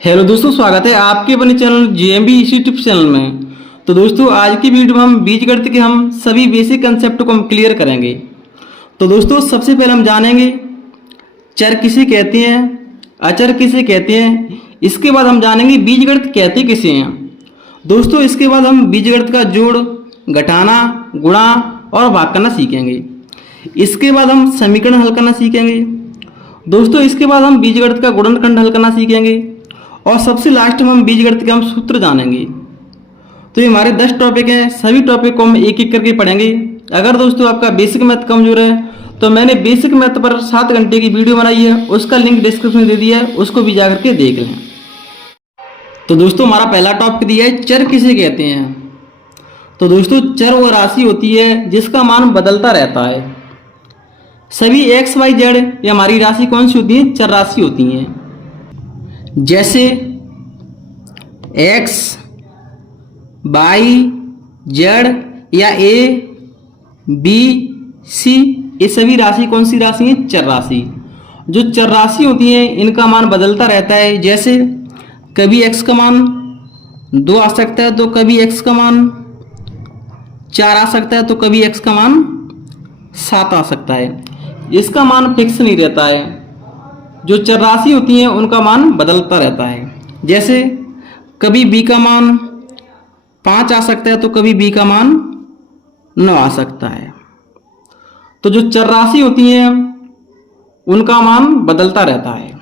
Hello दोस्तों, स्वागत है आपके अपने चैनल जेएमबी यूट्यूब चैनल में। तो दोस्तों, आज की वीडियो में हम बीजगणित के हम सभी बेसिक कंसेप्ट को हम क्लियर करेंगे। तो दोस्तों, सबसे पहले हम जानेंगे चर किसे कहते हैं, अचर किसे कहते हैं। इसके बाद हम जानेंगे बीजगणित कहते किसे हैं। दोस्तों, इसके बाद हम बीजगणित का जोड़, घटाना, गुणा और भाग करना सीखेंगे। इसके बाद हम समीकरण हल करना सीखेंगे। दोस्तों, इसके बाद हम बीजगणित का गुणनखंड हल करना सीखेंगे और सबसे लास्ट में हम बीजगणित के हम सूत्र जानेंगे। तो ये हमारे 10 टॉपिक हैं। सभी टॉपिक को हम एक एक करके पढ़ेंगे। अगर दोस्तों आपका बेसिक मैथ कमजोर है तो मैंने बेसिक मैथ पर 7 घंटे की वीडियो बनाई है, उसका लिंक डिस्क्रिप्शन में दे दिया है, उसको भी जाकर के देख लें। तो दोस्तों, हमारा पहला टॉपिक दिया है चर किसे कहते हैं। तो दोस्तों, चर वो राशि होती है जिसका मान बदलता रहता है। सभी एक्स वाई जेड ये हमारी राशि कौन सी होती है? चर राशि होती हैं। जैसे एक्स, वाई, जेड या ए, बी, सी, ये सभी राशि कौन सी राशि है? चर राशि। जो चर राशि होती हैं इनका मान बदलता रहता है। जैसे कभी एक्स का मान 2 आ सकता है, तो कभी एक्स का मान 4 आ सकता है, तो कभी एक्स का मान 7 आ सकता है। इसका मान फिक्स नहीं रहता है। जो चर राशि होती हैं उनका मान बदलता रहता है। जैसे कभी बी का मान 5 आ सकता है, तो कभी बी का मान 9 आ सकता है। तो जो चर राशि होती हैं उनका मान बदलता रहता है।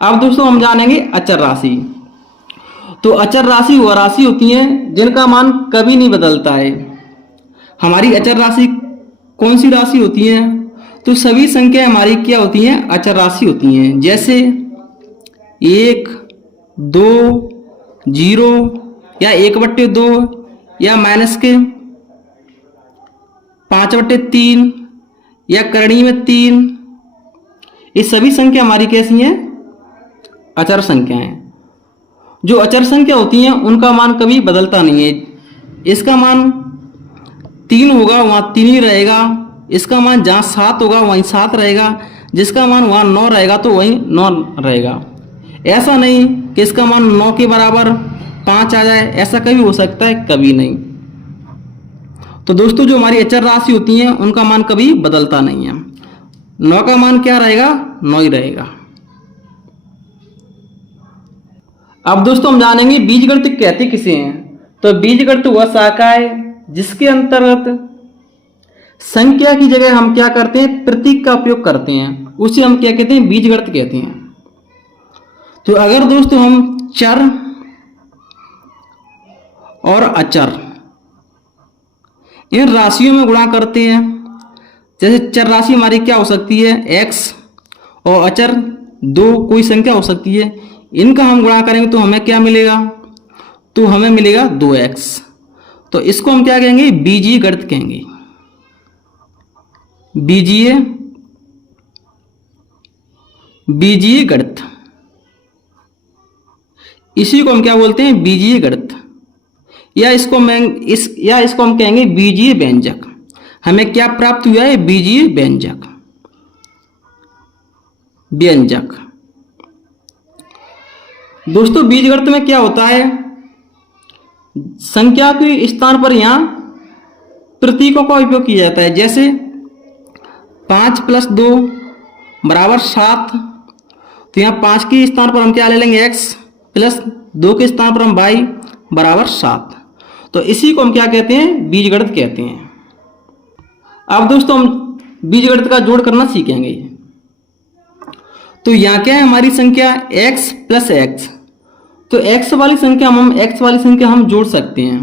अब दोस्तों हम जानेंगे अचर राशि। तो अचर राशि वह राशि होती हैं जिनका मान कभी नहीं बदलता है। हमारी अचर राशि कौन सी राशि होती है? तो सभी संख्या हमारी क्या होती हैं? अचर राशि होती हैं। जैसे 1, 2, 0 या 1/2 या माइनस के 5/3 या करणी में 3, ये सभी संख्या हमारी कैसी हैं? अचर संख्या हैं। जो अचर संख्या होती हैं उनका मान कभी बदलता नहीं है। इसका मान 3 होगा वहाँ 3 ही रहेगा। इसका मान जहाँ 7 होगा वहीं 7 रहेगा। जिसका मान वहाँ 9 रहेगा तो वहीं 9 रहेगा। ऐसा नहीं कि इसका मान 9 के बराबर 5 आ जाए, ऐसा कभी हो सकता है? कभी नहीं। तो दोस्तों, जो हमारी अचर राशि होती हैं उनका मान कभी बदलता नहीं है। 9 का मान क्या रहेगा? 9 ही रहेगा। अब दोस्तों हम जानेंगे बीजगणित कहते किसे हैं। तो बीजगणित वह शाखा है जिसके अंतर्गत संख्या की जगह हम क्या करते हैं? प्रतीक का उपयोग करते हैं। उसे हम क्या कहते हैं? बीजगणित कहते हैं। तो अगर दोस्तों हम चर और अचर इन राशियों में गुणा करते हैं, जैसे चर राशि हमारी क्या हो सकती है? x, और अचर 2 कोई संख्या हो सकती है। इनका हम गुणा करेंगे तो हमें क्या मिलेगा? तो हमें मिलेगा 2x। तो इसको हम क्या कहेंगे? बीजीय गणित कहेंगे। बीजीय गणित, इसी को हम क्या बोलते हैं? बीजीय गणित। या इसको हम कहेंगे बीजीय व्यंजक। हमें क्या प्राप्त हुआ है? बीजीय व्यंजक। दोस्तों, बीजगणित में क्या होता है? संख्या के स्थान पर यहां प्रतीकों का उपयोग किया जाता है। जैसे 5 + 2 = 7। तो यहाँ 5 के स्थान पर हम क्या ले लेंगे? x, प्लस 2 के स्थान पर हम y = 7। तो इसी को हम क्या कहते हैं? बीजगणित कहते हैं। अब दोस्तों हम बीजगणित का जोड़ करना सीखेंगे। तो यहाँ क्या है? हमारी संख्या x + x। तो x वाली संख्या हम जोड़ सकते हैं।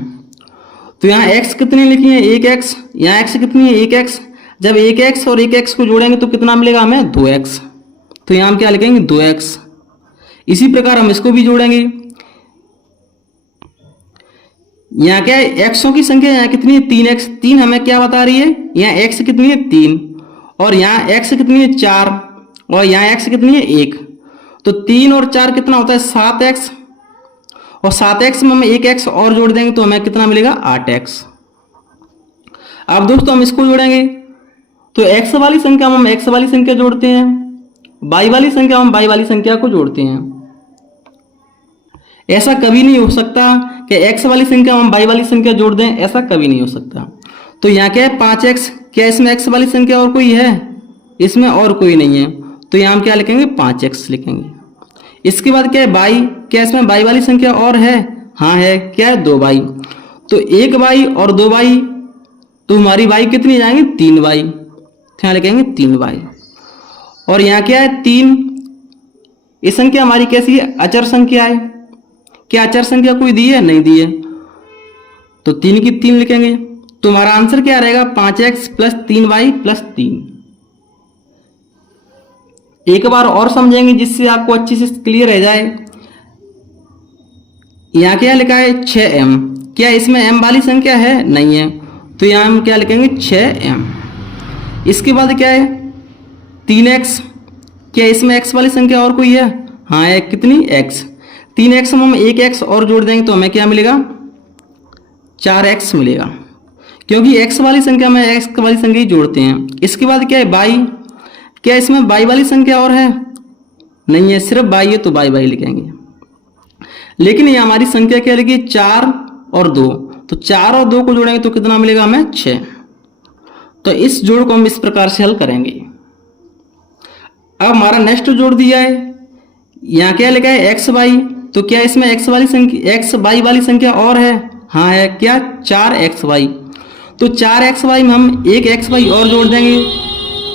तो यहाँ x कितनी लिखी है? 1x। यहाँ x कितनी है? 1x। जब 1x और 1x को जोड़ेंगे तो कितना मिलेगा हमें? 2x। तो यहाँ हम क्या लिखेंगे? 2x। इसी प्रकार हम इसको भी जोड़ेंगे। यहाँ क्या है? xों की संख्या यहाँ कितनी है? 3x। 3 हमें क्या बता रही है? यहाँ x कितनी है? 3। और यहाँ x कितनी है? 4। और यहाँ x कितनी है? 1। तो 3 और 4 कितना होता है? 7x। और 7x में हम 1x और जोड़ देंगे तो हमें कितना मिलेगा? 8x। अब दोस्तों हम इसको जोड़ेंगे तो x वाली संख्या में हम x वाली संख्या जोड़ते हैं, y वाली संख्या में हम y वाली संख्या को जोड़ते हैं। ऐसा कभी नहीं हो सकता कि x वाली संख्या हम y वाली संख्या जोड़ दें, ऐसा कभी नहीं हो सकता। तो यहाँ क्या है 5x, क्या इसमें x वाली संख्या और कोई है? इसमें और कोई नहीं है, तो यहाँ हम क्या लिखेंगे 5x लिखेंगे। इसके बाद क्या है y, क्या इसमें y वाली संख्या और है? हाँ है, क्या है 2y। तो 1y और 2y, तो हमारी y कितनी जाएंगी 3y, तो यहाँ लिखेंगे 3y। और यहाँ क्या है 3, ये संख्या हमारी कैसी है? अचर संख्या है। क्या अचर संख्या कोई दी है? नहीं दी है, तो 3 की 3 लिखेंगे। तो हमारा आंसर क्या रहेगा 5x प्लस 3y प्लस 3। एक बार और समझेंगे जिससे आपको अच्छी से क्लियर रह जाए। यहाँ क्या लिखा है 6m, क्या इसमें m वाली संख्या है? नहीं है, तो यहाँ हम क्या लिखेंगे 6m। इसके बाद क्या है 3x, क्या इसमें x वाली संख्या और कोई है? हाँ है, कितनी x। 3x में हम 1x और जोड़ देंगे तो हमें क्या मिलेगा 4x मिलेगा, क्योंकि x वाली संख्या में x वाली संख्या ही जोड़ते हैं। इसके बाद क्या है y, क्या इसमें y वाली संख्या और है? नहीं है, सिर्फ y है तो y लिखेंगे। लेकिन ये हमारी संख्या क्या लिखी 4 और 2, तो 4 और 2 को जोड़ेंगे तो कितना मिलेगा हमें 6। तो इस जोड़ को हम इस प्रकार से हल करेंगे। अब हमारा नेक्स्ट जोड़ दिया है, यहाँ क्या लिखा है x y, तो क्या इसमें x वाली संख्या x y वाली संख्या और है? हाँ है, क्या 4xy। तो 4xy में हम एक xy और जोड़ देंगे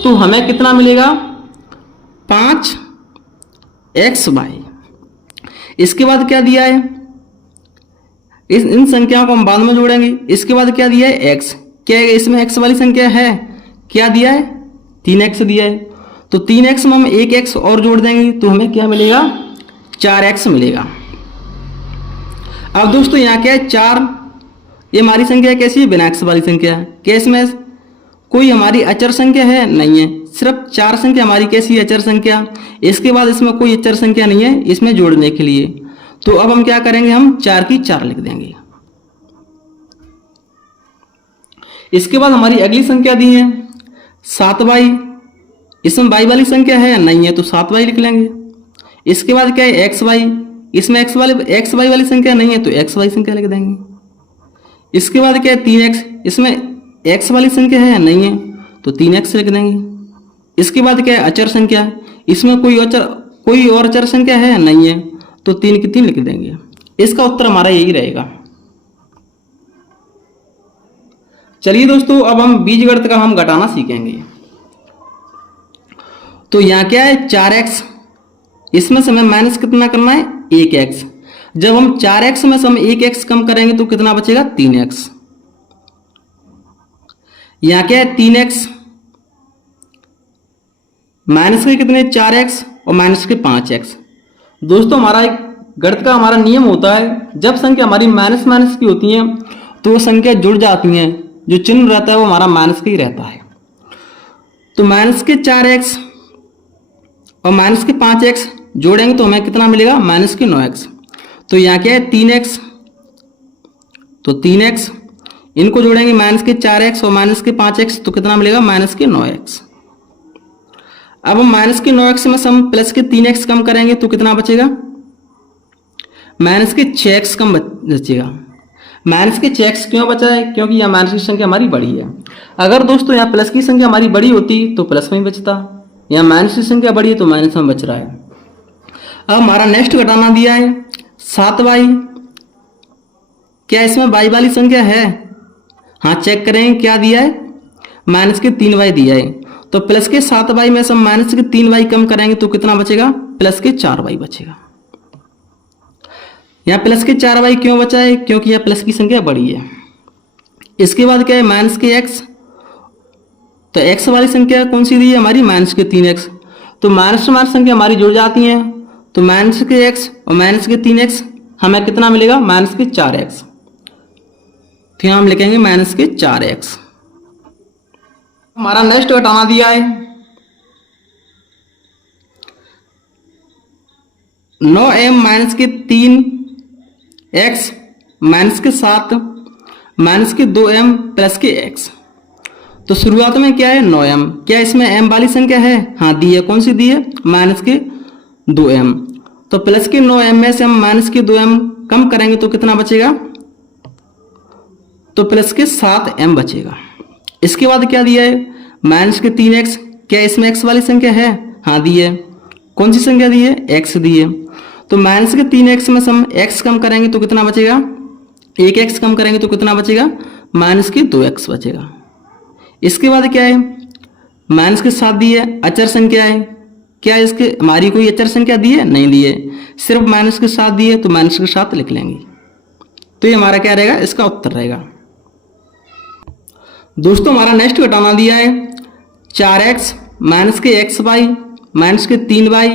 तो हमें कितना मिलेगा 5xy। इसके बाद क्या दिया है, इन संख्याओं को हम बाद में जोड़ेंगे। इसके बाद क्या दिया है x, क्या इसमें x वाली संख्या है? क्या दिया है 3x दिया है, तो 3x में हम एक x और जोड़ देंगे तो हमें क्या मिलेगा 4x मिलेगा। अब दोस्तों यहाँ क्या है 4, ये हमारी संख्या कैसी है बिना x वाली संख्या है। क्या इसमें कोई हमारी अचर संख्या है? नहीं है, सिर्फ 4 संख्या हमारी कैसी है अचर संख्या। इसके बाद इसमें कोई अचर संख्या नहीं है इसमें जोड़ने के लिए, तो अब हम क्या करेंगे हम 4 की 4 लिख देंगे। इसके बाद हमारी अगली संख्या दी है 7y, इसमें y वाली संख्या है? नहीं है, तो 7y लिख लेंगे। इसके बाद क्या है xy, इसमें xy वाली संख्या नहीं है तो xy संख्या लिख देंगे। इसके बाद क्या है 3x, इसमें x वाली संख्या है? नहीं है, तो 3x लिख देंगे। इसके बाद क्या है अचर संख्या, इसमें कोई और अचर संख्या है? नहीं है, तो 3 की 3 लिख देंगे। इसका उत्तर हमारा यही रहेगा। चलिए दोस्तों, अब हम बीजगणित का हम घटाना सीखेंगे। तो यहाँ क्या है 4x, इसमें से हमें माइनस कितना करना है 1x। जब हम 4x में से हम 1x कम करेंगे तो कितना बचेगा 3x। यहाँ क्या है 3x, माइनस के कितने 4x और माइनस के 5x। दोस्तों हमारा एक गणित का हमारा नियम होता है, जब संख्या हमारी माइनस माइनस की होती है तो वो संख्या जुड़ जाती हैं, जो चिन्ह रहता है वो हमारा माइनस का ही रहता है। तो माइनस के 4x और माइनस के 5x जोड़ेंगे तो हमें कितना मिलेगा माइनस के 9x। तो यहाँ क्या है 3x, तो 3x, इनको जोड़ेंगे माइनस के 4x और माइनस के 5x तो कितना मिलेगा माइनस के 9x। अब हम माइनस के 9x में से हम प्लस के 3x कम करेंगे तो कितना बचेगा माइनस के 6x कम बचेगा। माइनस के 6x क्यों बचा है? क्योंकि यहाँ माइनस की संख्या हमारी बड़ी है। अगर दोस्तों यहाँ प्लस की संख्या हमारी बड़ी होती तो प्लस में ही बचता, यहाँ माइनस की संख्या बड़ी है तो माइनस में बच रहा है। अब हमारा नेक्स्ट घटाना दिया है 7y, क्या इसमें y वाली संख्या है? हाँ चेक करें, क्या दिया है माइनस के 3y दिया है, तो प्लस के 7y में से हम माइनस के 3y कम करेंगे तो कितना बचेगा प्लस के 4y बचेगा। यहाँ प्लस के 4y क्यों बचा है? क्योंकि यह प्लस की संख्या बड़ी है। इसके बाद क्या है माइनस के x, तो x वाली संख्या कौन सी दी है हमारी माइनस के 3x, तो माइनस माइनस संख्या हमारी जुड़ जाती हैं, तो माइनस के x और माइनस के 3x हमें कितना मिलेगा माइनस के 4x। तो यहाँ हम लिखेंगे माइनस के 4x। हमारा नेक्स्ट घटाना दिया है 9m माइनस के 3x माइनस के 7 माइनस के 2m प्लस के x। तो शुरुआत में क्या है 9m, क्या इसमें m वाली संख्या है? हाँ दी है, कौन सी दी है माइनस के 2m। तो प्लस के 9m में से हम माइनस के 2m कम करेंगे तो कितना बचेगा, तो प्लस के 7m बचेगा। इसके बाद क्या दिया है, माइनस के 3x, क्या इसमें x वाली संख्या है, हाँ दी है। कौन सी संख्या दी है, x दी है। तो माइनस के 3x में से हम x कम करेंगे तो कितना बचेगा, 1x कम करेंगे तो कितना बचेगा, माइनस के 2x बचेगा। इसके बाद क्या है, माइनस के 7 दी है, अचर संख्या है, क्या इसके हमारी कोई अचर संख्या दी है, नहीं दी है, सिर्फ माइनस के 7 दी है, तो माइनस के 7 लिख लेंगे। तो ये हमारा क्या रहेगा, इसका उत्तर रहेगा। दोस्तों हमारा नेक्स्ट घटाना दिया है 4x माइनस के xy माइनस के 3y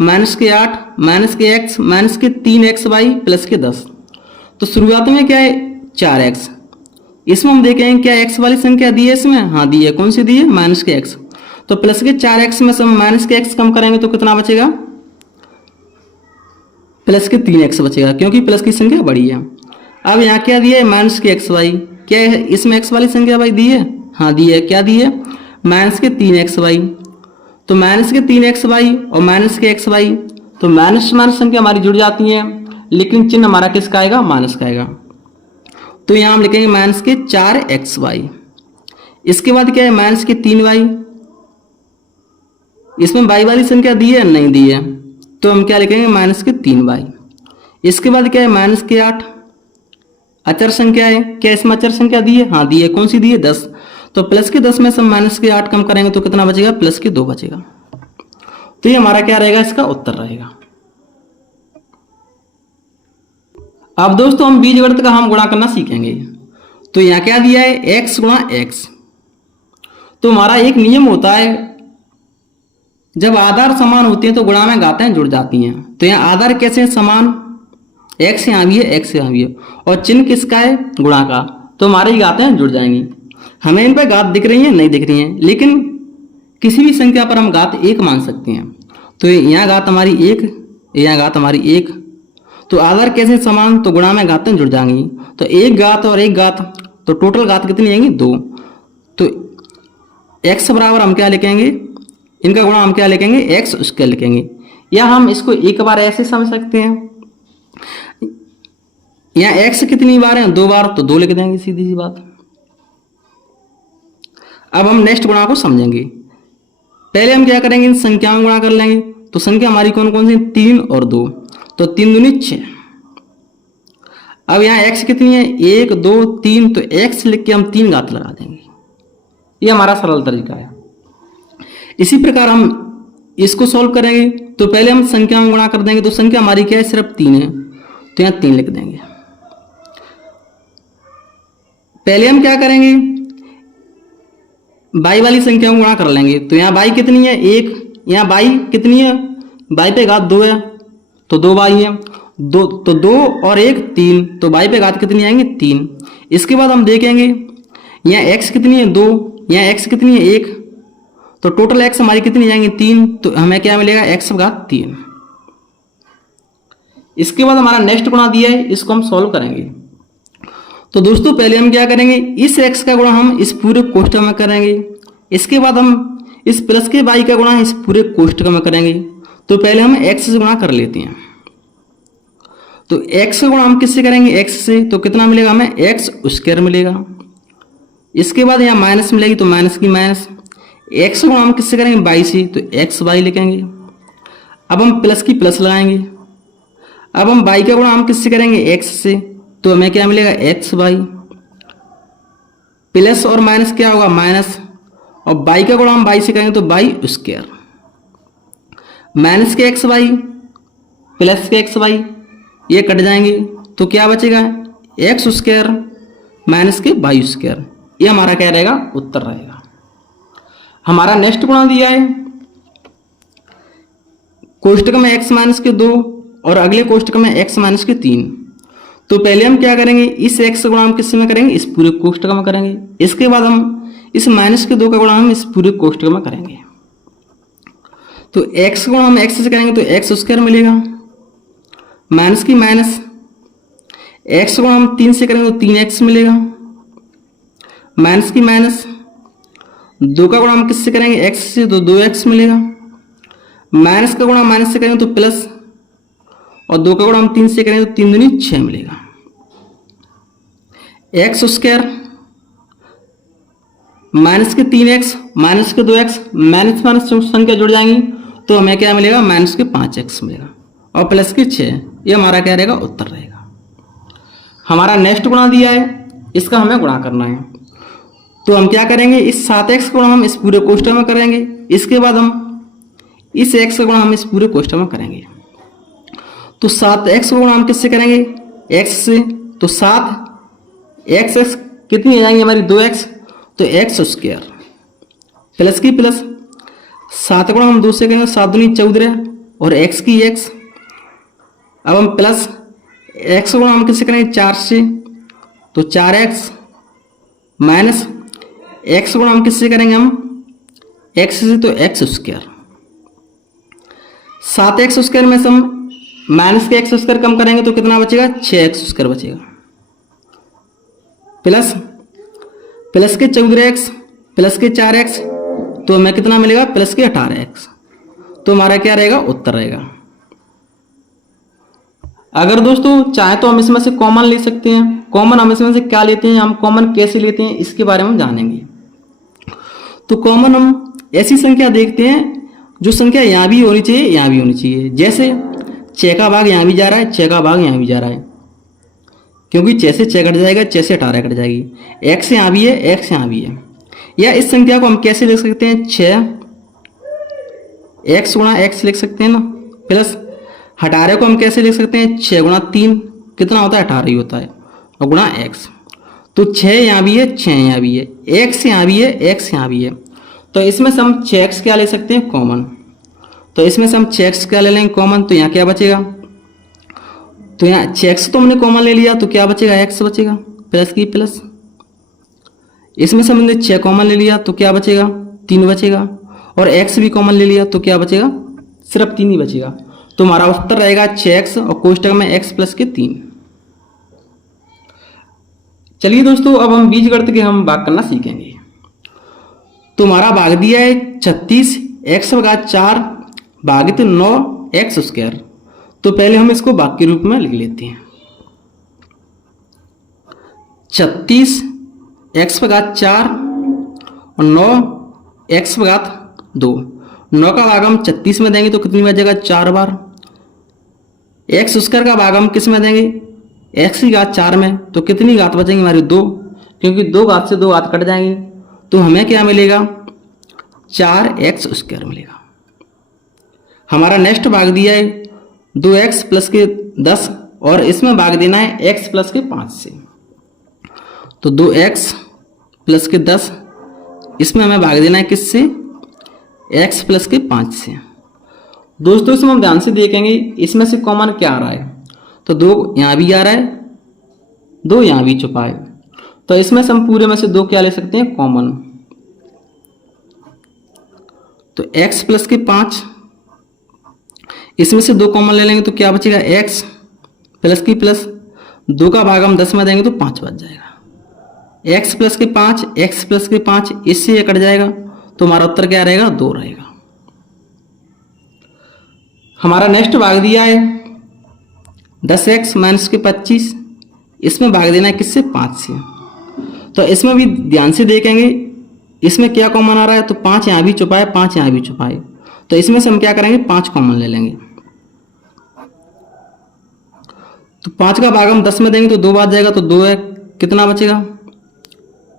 माइनस के 8 माइनस के x माइनस के 3xy प्लस के 10। तो शुरुआत में क्या है 4x, इसमें हम देखेंगे क्या x वाली संख्या दी है इसमें, हाँ दी है। कौन सी दी है, माइनस के x। तो प्लस के 4x में से हम माइनस के x कम करेंगे तो कितना बचेगा, प्लस के 3x बचेगा, क्योंकि प्लस की संख्या बड़ी है। अब यहाँ क्या दिया है, माइनस के xy, क्या है इसमें x वाली संख्या भाई दी है, हाँ दी है। क्या दी है, माइनस के 3xy। तो माइनस के 3xy और माइनस के xy, तो माइनस माइनस संख्या हमारी जुड़ जाती है, लेकिन चिन्ह हमारा किसका आएगा, माइनस का आएगा। तो यहाँ हम लिखेंगे माइनस के 4xy। इसके बाद क्या है, माइनस के 3y, इसमें y वाली संख्या दी है, नहीं दी है, तो हम क्या लिखेंगे, माइनस के 3y। इसके बाद क्या है, माइनस के 8, अचर संख्या है, क्या इसमें अचर संख्या दी है, हाँ दी है। कौन सी दी है, 10। तो प्लस के 10 में से माइनस के 8 कम करेंगे तो कितना बचेगा, प्लस के 2 बचेगा। तो ये हमारा क्या रहेगा, इसका उत्तर रहेगा। अब दोस्तों हम बीजगणित का हम गुणा करना सीखेंगे। तो यहाँ क्या दिया है, x गुणा x। तो हमारा एक नियम होता है, जब आधार समान होते हैं तो गुणा में घातें जुड़ जाती हैं। तो यहाँ आधार कैसे हैं, समान, x यहाँ भी है, x यहाँ भी है, और चिन्ह किसका है, गुणा का, तो हमारी घातें जुड़ जाएंगी। हमें इन पर घात दिख रही है, नहीं दिख रही हैं, लेकिन किसी भी संख्या पर हम घात 1 मान सकते हैं। तो यहाँ घात हमारी 1, यहाँ घात हमारी 1। तो आधार कैसे समान, तो गुणा में घातें जुड़ जाएंगी। तो एक घात और एक घात, तो टोटल घात कितनी आएंगी, 2। तो x बराबर हम क्या लिखेंगे, इनका गुणा हम क्या लिखेंगे, x स्क्वायर लिखेंगे। या हम इसको एक बार ऐसे समझ सकते हैं, यहाँ x कितनी बार है, 2 बार, तो 2 लिख देंगे, सीधी सी बात। अब हम नेक्स्ट गुणा को समझेंगे। पहले हम क्या करेंगे, इन संख्याओं में गुणा कर लेंगे। तो संख्या हमारी कौन कौन सी, 3 और 2, तो 3 दूनी 6। अब यहाँ x कितनी है, 1 2 3, तो x लिख के हम 3 घात लगा देंगे। ये हमारा सरल तरीका है। इसी प्रकार हम इसको सॉल्व करेंगे। तो पहले हम संख्या में गुणा कर देंगे। तो संख्या हमारी क्या है, सिर्फ 3 है, तो यहाँ 3 लिख देंगे। पहले हम क्या करेंगे, y वाली संख्या में गुणा कर लेंगे। तो यहाँ y कितनी है, 1, यहाँ y कितनी है, y पे घात 2 है, तो 2y है, 2, तो 2 और 1 3, तो y पे घात कितनी आएंगे, 3। इसके बाद हम देखेंगे यहाँ x कितनी है, 2, यहाँ x कितनी है, 1, तो टोटल x हमारी कितनी आएंगी, 3। तो हमें क्या मिलेगा, x घात 3। इसके बाद हमारा नेक्स्ट गुणा दिया है, इसको हम सॉल्व करेंगे। तो दोस्तों पहले हम क्या करेंगे, इस x का गुणा हम इस पूरे कोष्ठक में करेंगे। इसके बाद हम इस प्लस के y का गुणा इस पूरे कोष्ठक में करेंगे। तो पहले हम x से गुणा कर लेते हैं। तो x का गुणा हम किससे करेंगे, x से, तो कितना मिलेगा हमें, x स्क्वायर मिलेगा। इसके बाद यहाँ माइनस मिलेगी, तो माइनस की माइनस। x का गुणा हम किससे करेंगे, y से, तो xy लिखेंगे। अब हम प्लस की प्लस लगाएंगे। अब हम y का गुणा हम किससे करेंगे, x से, तो हमें क्या मिलेगा, xy। प्लस और माइनस क्या होगा, माइनस, और y का गुणा हम y से करेंगे तो y स्क्वायर। माइनस के xy प्लस के xy ये कट जाएंगे, तो क्या बचेगा, x स्क्वायर माइनस के y स्क्वायर। ये हमारा क्या रहेगा, उत्तर रहेगा। हमारा नेक्स्ट गुणा दिया है, कोष्ठक में x माइनस के 2 और अगले कोष्ठक में x माइनस के 3। तो पहले हम क्या करेंगे, इस x का गुणा हम किस में करेंगे, इस पूरे कोष्ठक में करेंगे। इसके बाद हम इस माइनस के 2 का गुणा हम इस पूरे कोष्ठक में करेंगे। तो x का गुणा हम x से करेंगे तो x स्क्वायर मिलेगा, माइनस की माइनस। x का गुणा हम 3 से करेंगे तो 3x मिलेगा, माइनस की माइनस। 2 का गुणा हम किससे करेंगे, x से, तो 2x मिलेगा। माइनस का गुणा माइनस से करेंगे तो प्लस, और 2 का गुणा हम 3 से करेंगे तो 3 दूनी 6 मिलेगा। एक्स स्क्वायर माइनस के 3x माइनस के 2x माइनस माइनस संख्या जुड़ जाएंगी तो हमें क्या मिलेगा, माइनस के 5x मिलेगा और प्लस के 6। ये हमारा क्या रहेगा, उत्तर रहेगा। हमारा नेक्स्ट गुणा दिया है, इसका हमें गुणा करना है। तो हम क्या करेंगे, इस 7x का गुणा हम इस पूरे कोष्ठक में करेंगे, इसके बाद हम इस x का गुणा हम इस पूरे कोष्ठक में करेंगे। तो 7x का गुणा हम किससे करेंगे, x से। तो 7x कितनी आ जाएंगी हमारी, 2x, तो x स्क्वायर प्लस की प्लस 7 गुणा हम 2 से करेंगे, 7 दूनी 14 और x की x। अब हम प्लस x गुणा हम किससे करेंगे, 4 से, तो 4x माइनस x गुणा हम किससे करेंगे, हम x से, तो x स्क्वायर। 7x स्क्वायर में से हम माइनस के x स्क्वायर कम करेंगे तो कितना बचेगा, 6x स्क्वायर बचेगा। प्लस प्लस के 14x प्लस के 4x तो हमें कितना मिलेगा, प्लस के 18x। तो हमारा क्या रहेगा, उत्तर रहेगा। अगर दोस्तों चाहे तो हम इसमें से कॉमन ले सकते हैं। कॉमन हम इसमें से क्या लेते हैं, हम कॉमन कैसे लेते हैं, इसके बारे में जानेंगे। तो कॉमन हम ऐसी संख्या देखते हैं जो संख्या यहाँ भी होनी चाहिए, यहाँ भी होनी चाहिए। जैसे 6 का भाग यहाँ भी जा रहा है, 6 का भाग यहाँ भी जा रहा है, क्योंकि 6 से 6 कट जाएगा, 6 से 18 कट जाएगी। x यहाँ भी है, x यहाँ भी है। या इस संख्या को हम कैसे लिख सकते हैं, 6x गुणा x लिख सकते हैं ना। प्लस 18 को हम कैसे लिख सकते हैं, 6 गुणा 3 कितना होता है, 18 ही होता है, और गुणा x। तो 6 यहाँ भी है, 6 यहाँ भी है, x यहाँ भी है, x यहाँ भी है। तो इसमें से हम 6x क्या ले सकते हैं, कॉमन। तो इसमें से हम 6x क्या ले लेंगे कॉमन, तो यहाँ क्या बचेगा, तो यहाँ 6x तो हमने कॉमन ले लिया तो क्या बचेगा, x बचेगा प्लस की प्लस। इसमें से हमने 6 कॉमन ले लिया तो क्या बचेगा, 3 बचेगा, और x भी कॉमन ले लिया तो क्या बचेगा, सिर्फ 3 ही बचेगा। तो हमारा उत्तर रहेगा 6x और कोष्ठक में x प्लस के 3। चलिए दोस्तों, अब हम बीजगणित के हम भाग करना सीखेंगे। तो हमारा भाग दिया है 36 x बघात 4 भागित 9 x स्क्वायर। तो पहले हम इसको भाग के रूप में लिख लेते हैं। 36 x बघात 4 और 9 x बघात 2। 9 का भाग हम 36 में देंगे तो कितनी बचेगा, 4 बार। x स्क्वायर का भाग हम किस में देंगे, x की घात 4 में, तो कितनी घात बचेंगी हमारी, 2, क्योंकि 2 घात से 2 घात कट जाएंगे। तो हमें क्या मिलेगा, 4x स्क्वायर मिलेगा। हमारा नेक्स्ट भाग दिया है 2x प्लस के 10 और इसमें भाग देना है x प्लस के 5 से। तो 2x प्लस के 10 इसमें हमें भाग देना है किससे, x प्लस के 5 से। दोस्तों इसमें हम ध्यान से देखेंगे, इसमें से कॉमन क्या आ रहा है, तो 2 यहाँ भी आ रहा है, 2 यहाँ भी छुपा है। तो इसमें से हम पूरे में से 2 क्या ले सकते हैं, कॉमन। तो x प्लस के 5, इसमें से 2 कॉमन ले लेंगे तो क्या बचेगा, x प्लस की प्लस 2 का भाग हम 10 में देंगे तो 5 बच जाएगा। x प्लस के 5, x प्लस के 5 इससे ये कट जाएगा, तो हमारा उत्तर क्या रहेगा, 2 रहेगा। हमारा नेक्स्ट भाग दिया है 10x माइनस के 25, इसमें भाग देना है किससे, 5 से। तो इसमें भी ध्यान से देखेंगे, इसमें क्या कॉमन आ रहा है, तो 5 यहाँ भी छुपा है, 5 यहाँ भी छुपा है। तो इसमें से हम क्या करेंगे, 5 कॉमन ले लेंगे। तो 5 का भाग हम 10 में देंगे तो 2 बच जाएगा, तो 2 है, कितना बचेगा,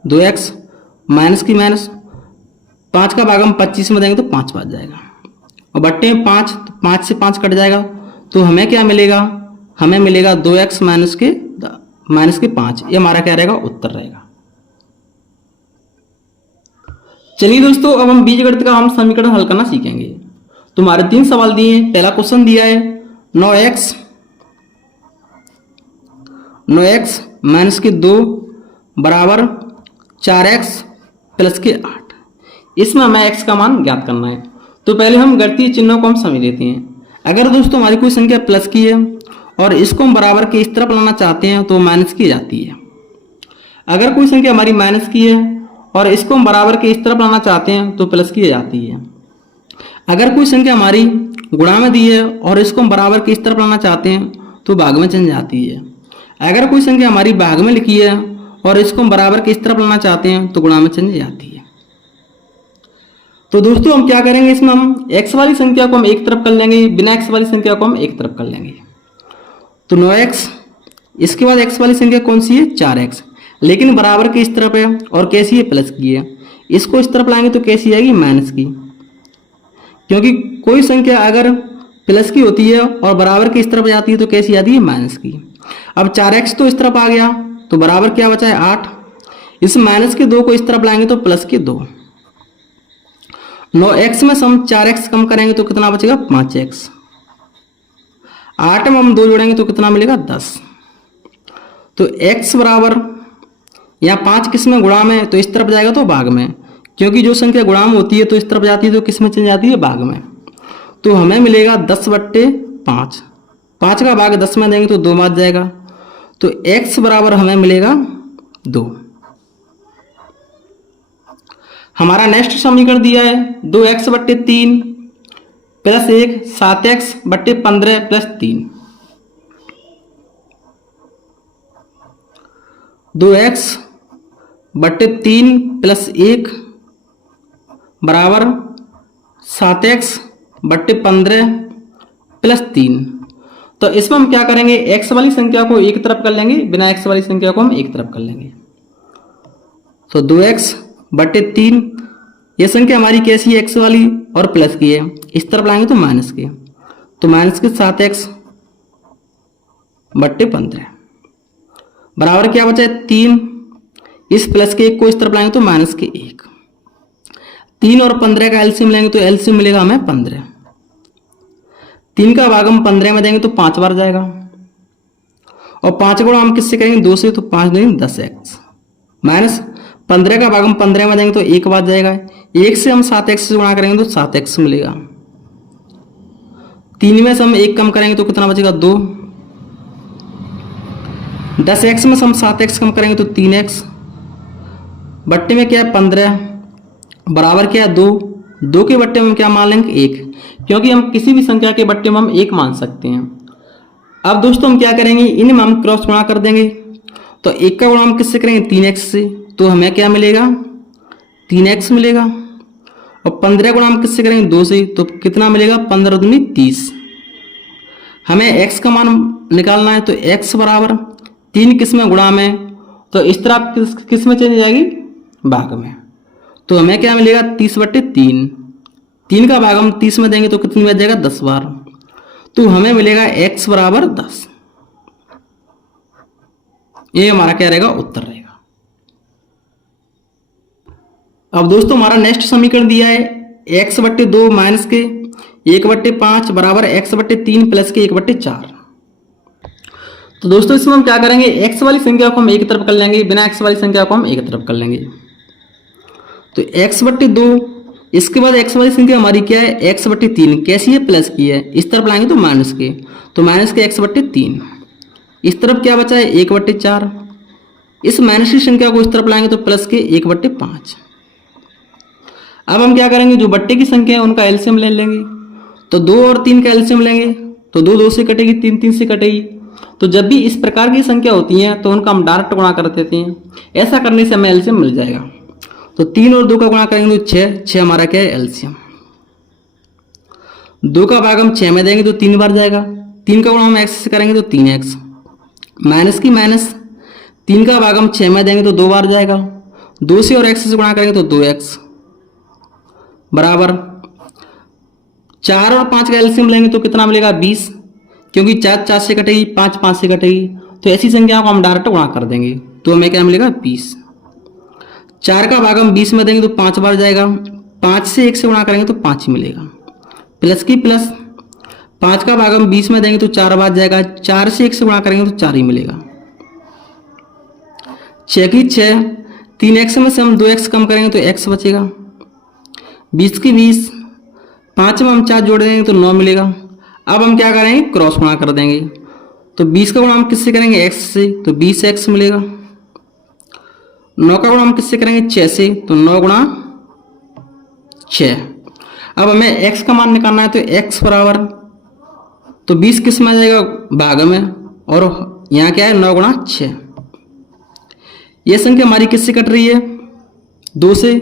2x माइनस की माइनस 5 का भाग हम 25 में देंगे तो 5 बच जाएगा, और बट्टे में 5, तो 5 से 5 कट जाएगा। तो हमें क्या मिलेगा, हमें मिलेगा 2x माइनस के 5। ये हमारा क्या रहेगा, उत्तर रहेगा। चलिए दोस्तों, अब हम बीजगणित का हम समीकरण हल करना सीखेंगे। तो हमारे 3 सवाल दिए हैं। पहला क्वेश्चन दिया है 9x माइनस के 2 बराबर 4x प्लस के 8। इसमें हमें x का मान ज्ञात करना है। तो पहले हम गणितीय चिन्हों को हम समझ लेते हैं। अगर दोस्तों हमारी कोई संख्या प्लस की है और इसको हम बराबर के इस तरफ लाना चाहते हैं तो माइनस की जाती है। अगर कोई संख्या हमारी माइनस की है और इसको हम बराबर के इस तरफ लाना चाहते हैं तो प्लस की जाती है। अगर कोई संख्या हमारी गुणा में दी है और इसको हम बराबर किस तरफ लाना चाहते हैं तो भाग में चली जाती है। अगर कोई संख्या हमारी भाग में लिखी है और इसको हम बराबर किस तरफ लाना चाहते हैं तो गुणा में चली जाती है। तो दोस्तों हम क्या करेंगे, इसमें हम x वाली संख्या को हम एक तरफ कर लेंगे, बिना x वाली संख्या को हम एक तरफ कर लेंगे। तो 9x, इसके बाद x वाली संख्या कौन सी है 4x, लेकिन बराबर की इस तरफ है और कैसी है प्लस की है। इसको इस तरफ लाएंगे तो कैसी आएगी माइनस की, क्योंकि कोई संख्या अगर प्लस की होती है और बराबर की इस तरफ जाती है तो कैसी आती है माइनस की। अब 4x तो इस तरफ आ गया तो बराबर क्या बचा है 8, इस माइनस के 2 को इस तरफ लाएंगे तो प्लस के 2। 9x में से हम 4x कम करेंगे तो कितना बचेगा 5x। 8 में हम 2 जोड़ेंगे तो कितना मिलेगा 10। तो x बराबर यहाँ 5 किस में गुणा में, तो इस तरफ जाएगा तो भाग में, क्योंकि जो संख्या गुणा में होती है तो इस तरफ जाती है तो किस में चली जाती है भाग में। तो हमें मिलेगा 10/5, 5 का भाग 10 में देंगे तो 2 बच जाएगा। तो x बराबर हमें मिलेगा 2। हमारा नेक्स्ट समीकरण दिया है 2x/3 plus 1 7x/15 plus 3। 2x/3 plus 1 बराबर 7x/15 प्लस 3। तो इसमें हम क्या करेंगे, x वाली संख्या को एक तरफ कर लेंगे, बिना x वाली संख्या को हम एक तरफ कर लेंगे। तो 2x/3, यह संख्या हमारी कैसी है x वाली और प्लस की है, इस तरफ लाएंगे तो माइनस की, तो माइनस के 7x/15 बराबर क्या बचा है 3। इस प्लस के 1 को इस तरफ लाएंगे तो माइनस के 1। 3 और 15 का एलसीएम लेंगे तो एलसीएम मिलेगा हमें 15। 3 का भाग हम 15 में देंगे तो 5 बार जाएगा, और 5 गुणा हम किससे करेंगे 2 से, तो 5 दूनी 10x माइनस 15 का भाग हम 15 में देंगे तो 1 बार जाएगा। 1 से हम 7x से गुणा करेंगे तो 7x मिलेगा। 3 में से हम 1 कम करेंगे तो कितना बचेगा 2। 10x में से हम 7x कम करेंगे तो 3x, बट्टे में क्या है 15 बराबर क्या है 2। 2 के बट्टे में हम क्या मान लेंगे 1, क्योंकि हम किसी भी संख्या के बट्टे में हम 1 मान सकते हैं। अब दोस्तों हम क्या करेंगे, इनमें हम क्रॉस गुणा कर देंगे। तो 1 का गुणा हम किससे करेंगे 3x से, तो हमें क्या मिलेगा 3x मिलेगा। और 15 गुणा हम किससे करेंगे 2 से, तो कितना मिलेगा 15 दूनी 30। हमें x का मान निकालना है, तो x बराबर 3 किस में गुणा में, तो इस तरह किस में चली जाएगी भाग में। तो हमें क्या मिलेगा 30/3। 3 का भाग हम 30 में देंगे तो कितनी बच जाएगा 10 बार। तो हमें मिलेगा x बराबर 10। ये हमारा क्या रहेगा उत्तर रहेगा। अब दोस्तों हमारा नेक्स्ट समीकरण दिया है x/2 माइनस के 1/5 बराबर x/3 प्लस के 1/4। तो दोस्तों इसमें हम क्या करेंगे, x वाली संख्या को हम एक तरफ कर लेंगे, बिना x वाली संख्या को हम एक तरफ कर लेंगे। तो x/2, इसके बाद x वाली संख्या हमारी क्या है x/3, कैसी है प्लस की है, इस तरफ लाएंगे तो माइनस के, तो माइनस के x/3। इस तरफ क्या बचा है 1/4। इस माइनस की संख्या को इस तरफ लाएंगे तो प्लस के 1/5। अब हम क्या करेंगे, जो बट्टे की संख्या है उनका एलसीएम ले लेंगे। तो 2 और 3 का एलसीएम लेंगे तो 2 2 से कटेगी, 3 3 से कटेगी। तो जब भी इस प्रकार की संख्या होती है तो उनका हम डायरेक्ट गुणा कर देते हैं। ऐसा करने से हमें एलसीएम मिल जाएगा। तो 3 और 2 का गुणा करेंगे तो 6 हमारा क्या है एलसीएम। 2 का भाग हम 6 में देंगे तो 3 बार जाएगा। 3 का गुणा हम x से करेंगे तो 3x माइनस की माइनस 3 का भाग हम 6 में देंगे तो 2 बार जाएगा। 2 से और x से गुणा करेंगे तो 2x बराबर 4 और 5 का एलसीएम लेंगे तो कितना मिलेगा 20, क्योंकि 4 4 से कटेगी, 5 5 से कटेगी। तो ऐसी संख्या को हम डायरेक्ट गुणा कर देंगे तो हमें क्या मिलेगा 20। 4 का भाग हम 20 में देंगे तो 5 बार जाएगा। 5 से 1 से गुणा करेंगे तो 5 ही मिलेगा। प्लस की प्लस 5 का भाग हम 20 में देंगे तो 4 बार जाएगा। 4 से 1 से गुणा करेंगे तो 4 ही मिलेगा। 6 की 6, 3x में से हम 2x कम करेंगे तो x बचेगा। 20 की 20, 5 में हम 4 जोड़ देंगे तो 9 मिलेगा। अब हम क्या करेंगे क्रॉस गुणा कर देंगे। तो 20 का गुणा हम किससे करेंगे x से, तो 20x मिलेगा। 9 का गुणा हम किससे करेंगे 6 से, तो 9 गुणा 6। अब हमें x का मान निकालना है, तो x बराबर, तो 20 किस में आ जाएगा, भाग में, और यहाँ क्या है 9 गुणा 6। ये संख्या हमारी किससे कट रही है, 2 से।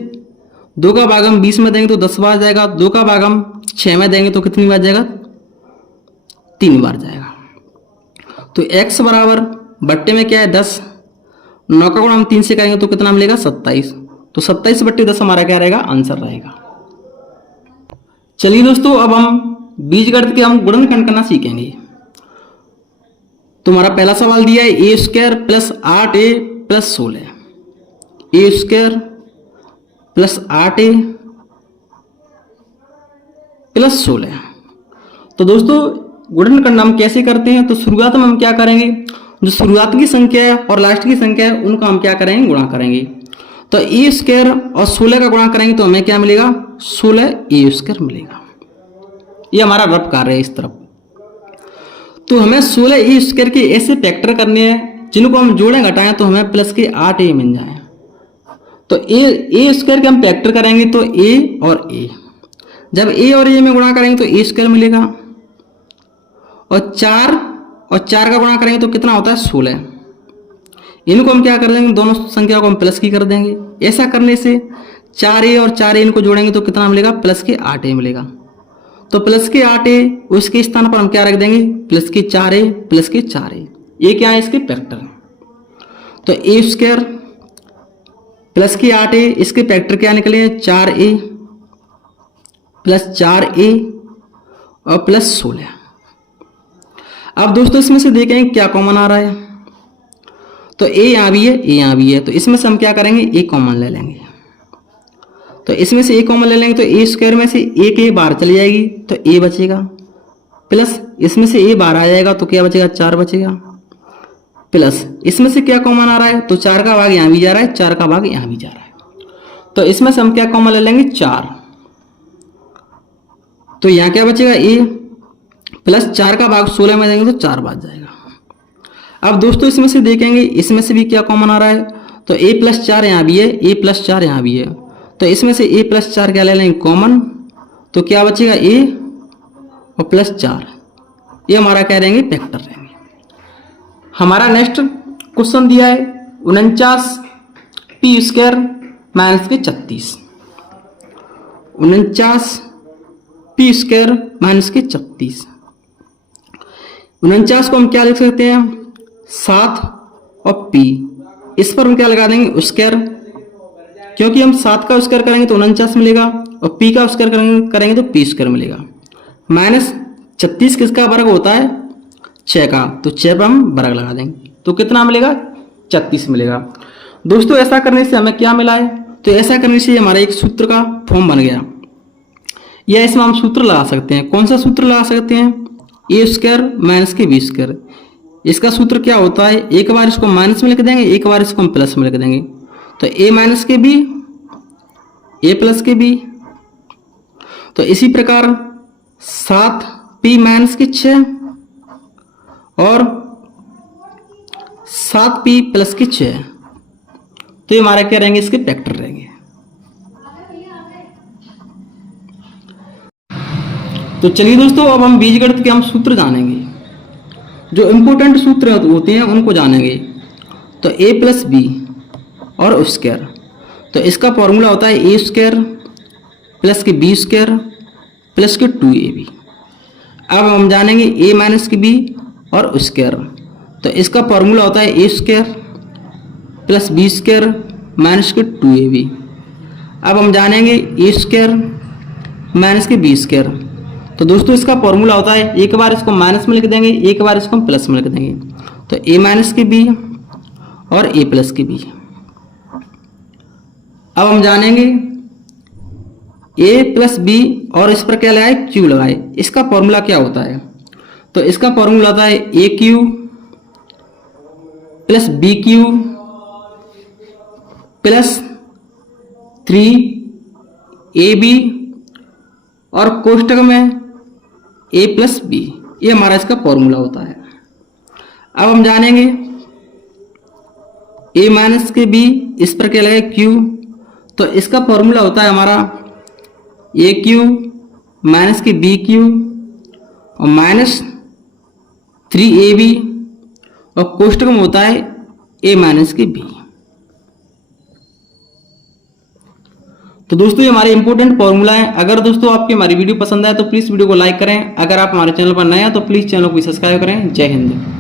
2 का भाग हम 20 में देंगे तो 10 बार जाएगा, 2 का भाग हम 6 में देंगे तो कितनी बार जाएगा, 3 बार जाएगा। तो x बराबर बट्टे में क्या है 10, 9 का गुणा हम 3 से करेंगे तो कितना मिलेगा 27। तो 27 बट्टे 10 हमारा क्या रहेगा, आंसर रहेगा। चलिए दोस्तों, अब हम बीजगणित के हम गुणनखंड करना सीखेंगे। तो हमारा पहला सवाल दिया है A square plus 8a plus 16, A square plus 8a plus 16। तो दोस्तों गुणनखंड हम कैसे करते हैं, तो शुरुआत में हम क्या करेंगे, जो शुरुआत की संख्या है और लास्ट की संख्या है उनका हम क्या करेंगे, गुणा करेंगे। तो ए स्क्वायर और 16 का गुणा करेंगे तो हमें क्या मिलेगा, 16 ए स्क्वायर मिलेगा। ये हमारा रफ कार्य है इस तरफ। तो हमें 16 ए स्क्वायर के ऐसे फैक्टर करने हैं जिनको हम जोड़ें घटाएं तो हमें प्लस के 8a मिल जाए। तो ए स्क्वायर के हम फैक्टर करेंगे तो a और a, जब a और a में गुणा करेंगे तो a स्क्वायर मिलेगा, और 4 का गुणा करेंगे तो कितना होता है 16। इनको हम क्या कर देंगे, दोनों संख्या को हम प्लस की कर देंगे। ऐसा करने से 4a और 4a इनको जोड़ेंगे तो कितना मिलेगा, प्लस के 8a मिलेगा। तो प्लस के 8a उसके स्थान पर हम क्या रख देंगे, प्लस के 4a प्लस के 4a। ये क्या है, इसके फैक्टर। तो ए स्क्वायर प्लस के 8a, इसके फैक्टर क्या निकले, 4a प्लस 4a और प्लस 16। अब दोस्तों इसमें से देखेंगे क्या कॉमन आ रहा है। तो a यहाँ भी है, a यहाँ भी है, तो इसमें से हम क्या करेंगे, a कॉमन ले लेंगे। तो इसमें से a कॉमन ले लेंगे तो a स्क्वायर में से एक a बाहर चली जाएगी तो a बचेगा, प्लस इसमें से a बाहर आ जाएगा तो क्या बचेगा, 4 बचेगा, प्लस इसमें से क्या कॉमन आ रहा है, तो 4 का भाग यहाँ भी जा रहा है, 4 का भाग यहाँ भी जा रहा है। तो इसमें से हम क्या कॉमन ले लेंगे, 4। तो यहाँ क्या बचेगा, a प्लस 4 का भाग 16 में देंगे तो 4 बार जाएगा। अब दोस्तों इसमें से देखेंगे, इसमें से भी क्या कॉमन आ रहा है, तो a प्लस 4 यहाँ भी है, a प्लस 4 यहाँ भी है, तो इसमें से a प्लस 4 क्या ले लेंगे कॉमन, तो क्या बचेगा a और प्लस 4। ये हमारा क्या रहेंगे, फैक्टर रहेंगे। हमारा नेक्स्ट क्वेश्चन दिया है 49 पी स्क्वायर माइनस के 36, 49 पी स्क्वायर माइनस के 36। 49 को हम क्या लिख सकते हैं, 7 और p, इस पर हम क्या लगा देंगे, स्क्वायर, क्योंकि हम 7 का स्क्वायर करेंगे तो 49 मिलेगा और p का स्क्वायर करेंगे तो p स्क्वायर मिलेगा। माइनस 36 किसका वर्ग होता है, 6 का, तो 6 पर हम वर्ग लगा देंगे तो कितना मिलेगा, 36 मिलेगा। दोस्तों ऐसा करने से हमें क्या मिला है, तो ऐसा करने से हमारा एक सूत्र का फॉर्म बन गया, या इसमें हम सूत्र लगा सकते हैं। कौन सा सूत्र लगा सकते हैं, ए स्क्वायर माइनस के बी स्क्वायर। इसका सूत्र क्या होता है, एक बार इसको माइनस में लिख देंगे, एक बार इसको हम प्लस में लिख देंगे। तो ए माइनस के बी, ए प्लस के बी। तो इसी प्रकार 7p माइनस के 6 और 7p प्लस के 6, तो ये हमारा क्या रहेंगे, इसके फैक्टर रहेंगे। तो चलिए दोस्तों अब हम बीजगणित के हम सूत्र जानेंगे, जो इम्पोर्टेंट सूत्र होते हैं उनको जानेंगे। तो a प्लस बी और स्क्वायर, तो इसका फॉर्मूला होता है ए स्क्वायर प्लस के बी स्क्वायर प्लस के 2ab। अब हम जानेंगे a माइनस के b और स्क्वायर, तो इसका फॉर्मूला होता है A square plus B square minus के 2ab। अब हम जानेंगे ए स्क्वायर माइनस के बी स्क्वायर, तो दोस्तों इसका फॉर्मूला होता है, एक बार इसको माइनस में लिख देंगे, एक बार इसको हम प्लस में लिख देंगे। तो a माइनस के बी और a प्लस के बी। अब हम जानेंगे a प्लस बी और इस पर क्या लगाए, q लगाए। इसका फॉर्मूला क्या होता है, तो इसका फॉर्मूला होता है A cube plus B cube plus 3ab और कोष्टक में a प्लस बी। ये हमारा इसका फॉर्मूला होता है। अब हम जानेंगे a माइनस के b, इस पर क्या लगे q, तो इसका फॉर्मूला होता है हमारा ए क्यू माइनस के बी क्यू और माइनस 3ab और कोष्टक में होता है a माइनस के b। तो दोस्तों ये हमारे इंपॉर्टेंट फॉर्मूला है। अगर दोस्तों आपकी हमारी वीडियो पसंद आए तो प्लीज वीडियो को लाइक करें। अगर आप हमारे चैनल पर नए हैं तो प्लीज चैनल को सब्सक्राइब करें। जय हिंद।